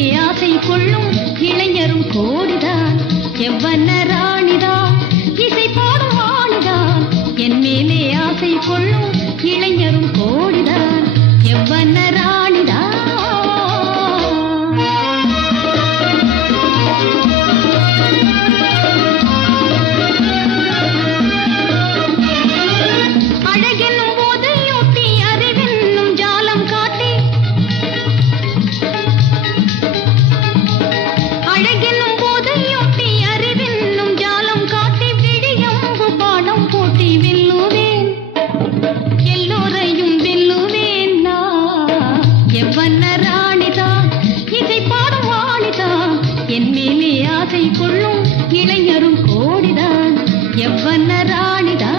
மேலே ஆசை கொள்ளும் இளைஞரும் கோடிதான் எவ்வன ராணிதான் இசை பாடும் வாணிதான் என் மேலே ஆசை கொள்ளும் இளைஞரும் கோடிதான் எவ்வன ராணிதான் அழகென்னும் போதையூட்டி அறிவென்னும் ஜாலம் காட்டி அழகென்னும் போதையூட்டி அறிவென்னும் ஜாலம் காட்டி விழியம்பு பாடம் போட்டி வெல்லுவேன் எல்லோரையும் வெல்லுவேன் நான் எவ்வன ராணிதான் இசை பாடும் வாணிதான் என் மேலே ஆசை கொள்ளும் இளைஞரும் கோடிதான் எவ்வன ராணிதான்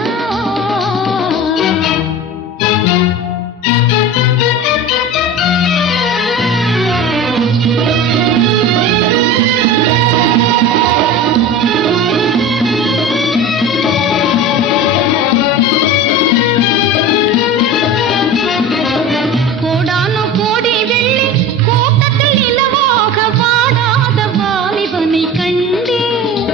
கோடான கோடி வெள்ளி கூட்டத்தில் நிலவாக வாடாத வாலிபனை கண்டேன்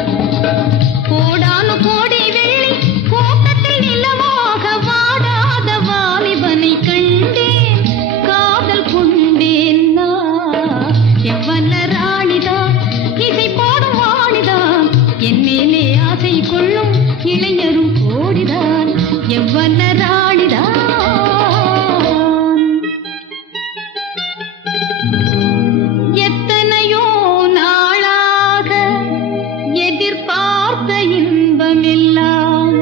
கோடான கோடி வெள்ளி கூட்டத்தில் நிலவாக வாடாத வாலிபனை கண்டேன் காதல் கொண்டேன் நான் எவ்வன ராணிதான் இசை பாடும் வாணிதான் என் மேலே ஆசை கொள்ளும் இளைஞரும் கோடிதான் எவ்வன ராணிதான் எத்தனையோ நாளாக எதிர்பார்த்த இன்பமெல்லாம்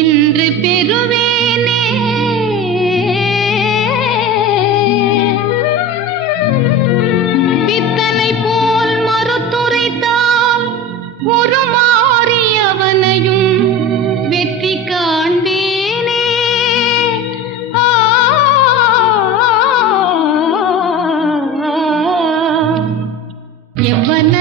இன்று பெறுவேனே பித்தனை போல் மறுத்துரைத்தால் ஒரு மாறி அவனையும் வெற்றி காண்பேனே ஆ எவ்வன